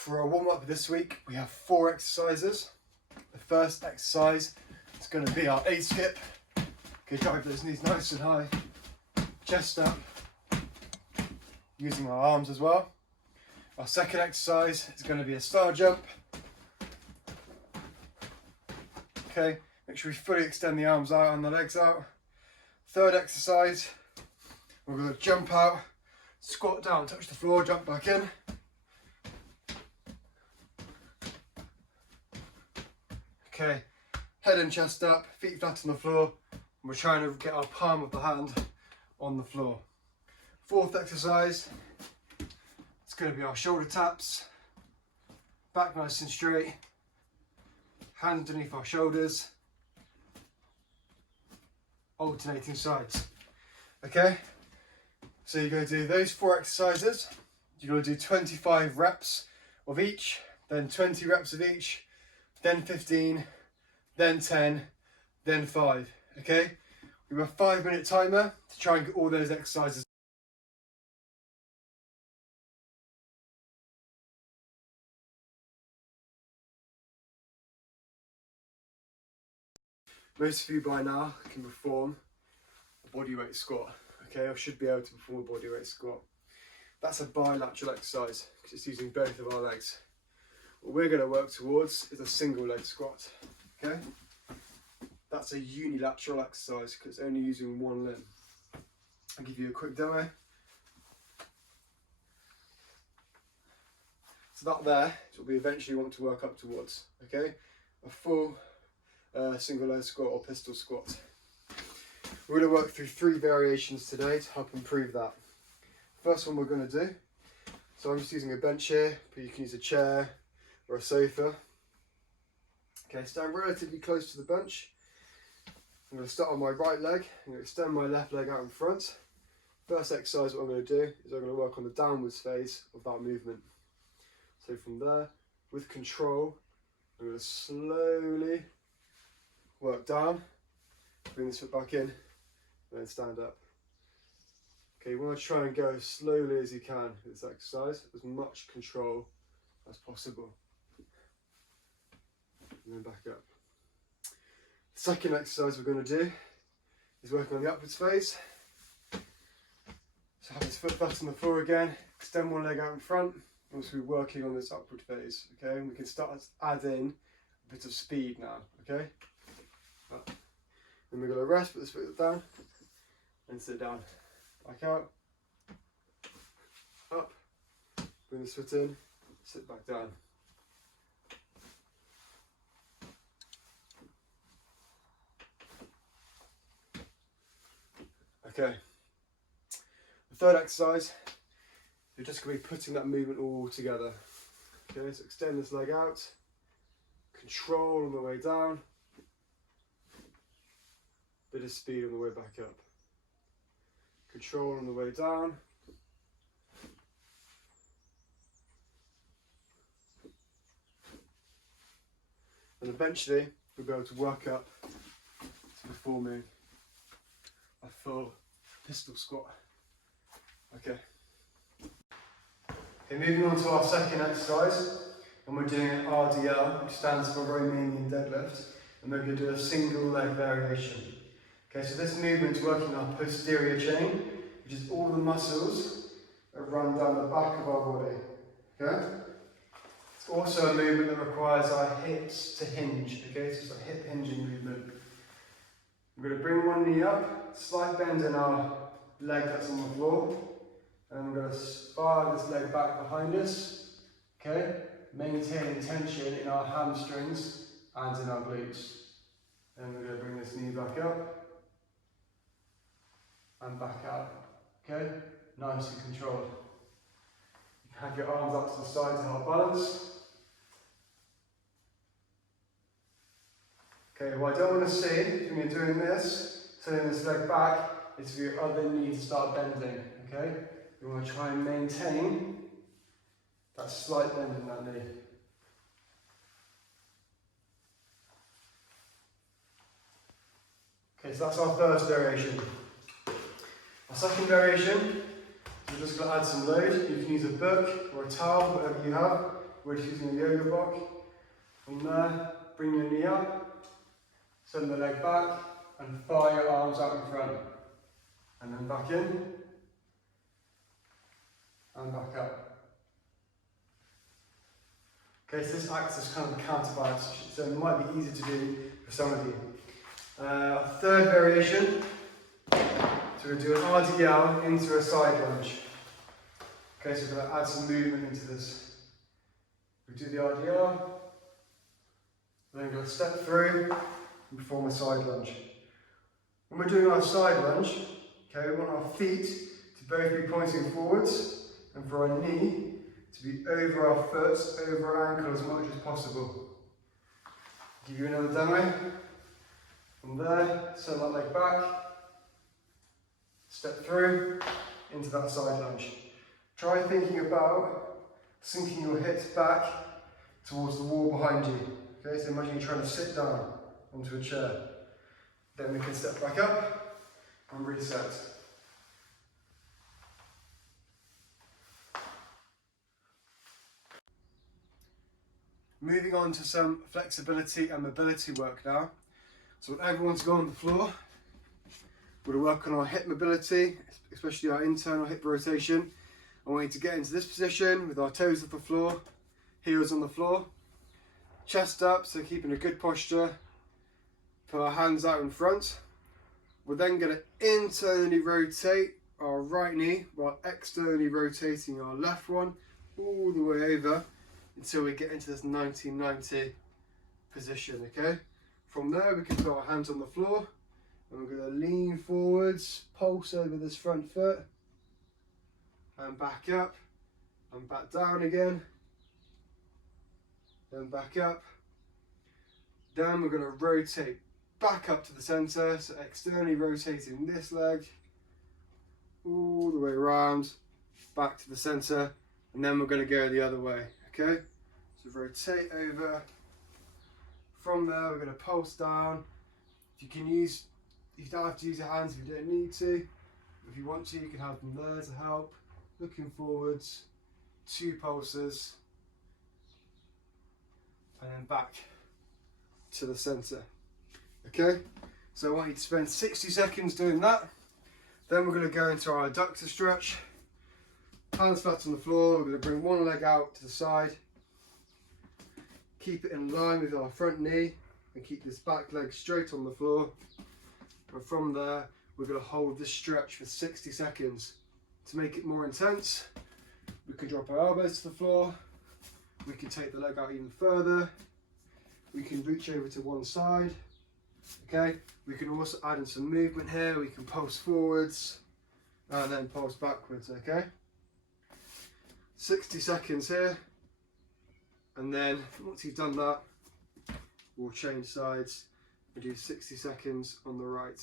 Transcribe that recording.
For our warm-up this week, we have 4 exercises. The first exercise is going to be our A skip. Okay, drive those knees nice and high, chest up, using our arms as well. Our second exercise is going to be a star jump. Okay, make sure we fully extend the arms out and the legs out. Third exercise, we're going to jump out, squat down, touch the floor, jump back in. Okay, head and chest up, feet flat on the floor, and we're trying to get our palm of the hand on the floor. Fourth exercise, it's going to be our shoulder taps, back nice and straight, hands underneath our shoulders, alternating sides. Okay, so you're going to do those 4 exercises. You're going to do 25 reps of each, then 20 reps of each, then 15, then 10, then 5. Okay, we have a 5-minute timer to try and get all those exercises. Most of you by now can perform a bodyweight squat, okay, or should be able to perform a bodyweight squat. That's a bilateral exercise because it's using both of our legs. What we're going to work towards is a single leg squat, okay? That's a unilateral exercise because it's only using one limb. I'll give you a quick demo. So that there is what we eventually want to work up towards, okay? A full single leg squat or pistol squat. We're going to work through 3 variations today to help improve that. First one we're going to do, so I'm just using a bench here, but you can use a chair or a sofa. Okay, stand relatively close to the bench. I'm going to start on my right leg. I'm going to extend my left leg out in front. First exercise what I'm going to do is I'm going to work on the downwards phase of that movement. So from there, with control, I'm going to slowly work down, bring this foot back in, and then stand up. Okay, you want to try and go as slowly as you can with this exercise, as much control as possible. And then back up. The second exercise we're going to do is working on the upwards phase. So have his foot flat on the floor again, extend one leg out in front, and also be working on this upward phase. Okay, and we can start to add in a bit of speed now. Okay. Up. Then we're going to rest, put this foot down, and sit down. Back out, up, bring this foot in, sit back down. Okay, the third exercise, you're just going to be putting that movement all together. Okay, so extend this leg out, control on the way down, bit of speed on the way back up. Control on the way down. And eventually we'll be able to work up to performing a full pistol squat. Okay. Okay, moving on to our second exercise, and we're doing an RDL, which stands for Romanian deadlift, and we're going to do a single leg variation. Okay, so this movement's working our posterior chain, which is all the muscles that run down the back of our body. Okay? It's also a movement that requires our hips to hinge. Okay, so it's a hip hinging movement. We're going to bring one knee up, slight bend in our leg that's on the floor, and we're going to fire this leg back behind us. Okay, maintaining tension in our hamstrings and in our glutes. And we're going to bring this knee back up and back out, okay? Nice and controlled. You can have your arms up to the side to help balance. Okay, what I don't want to see when you're doing this, turning this leg back, is for your other knee to start bending, okay? You want to try and maintain that slight bend in that knee. Okay, so that's our first variation. Our second variation, we're just going to add some load. You can use a book or a towel, whatever you have. we're just using a yoga block. From there, bring your knee up, send the leg back, and fire your arms out in front. And then back in, and back up. Okay, so this acts as kind of a counterbalance, so it might be easy to do for some of you. Third variation, so we're going to do an RDL into a side lunge. Okay, so we're going to add some movement into this. We do the RDL, then we're going to step through and perform a side lunge. When we're doing our side lunge, okay, we want our feet to both be pointing forwards and for our knee to be over our foot, over our ankle as much as possible. Give you another demo. From there, send that leg back, step through into that side lunge. Try thinking about sinking your hips back towards the wall behind you. Okay, so imagine you're trying to sit down onto a chair. Then we can step back up and reset. Moving on to some flexibility and mobility work now. So when everyone's gone on the floor, we're going to work on our hip mobility, especially our internal hip rotation. I want you to get into this position with our toes off the floor, heels on the floor, chest up, so keeping a good posture. Put our hands out in front. We're then going to internally rotate our right knee while externally rotating our left one all the way over until we get into this 1990 position, okay? From there we can put our hands on the floor and we're going to lean forwards, pulse over this front foot and back up and back down again, then back up. Then we're going to rotate back up to the centre, so externally rotating this leg all the way around, back to the centre, and then we're going to go the other way, okay? So rotate over. From there we're going to pulse down. You don't have to use your hands if you don't need to. If you want to, you can have them there to help. Looking forwards, 2 pulses, and then back to the centre. Okay, so I want you to spend 60 seconds doing that. Then we're going to go into our adductor stretch. Hands flat on the floor, we're going to bring one leg out to the side. Keep it in line with our front knee and keep this back leg straight on the floor. And from there, we're going to hold this stretch for 60 seconds. To make it more intense, we can drop our elbows to the floor. We can take the leg out even further. We can reach over to one side. Okay, we can also add in some movement here. We can pulse forwards and then pulse backwards, okay? 60 seconds here. And then once you've done that, we'll change sides and do 60 seconds on the right.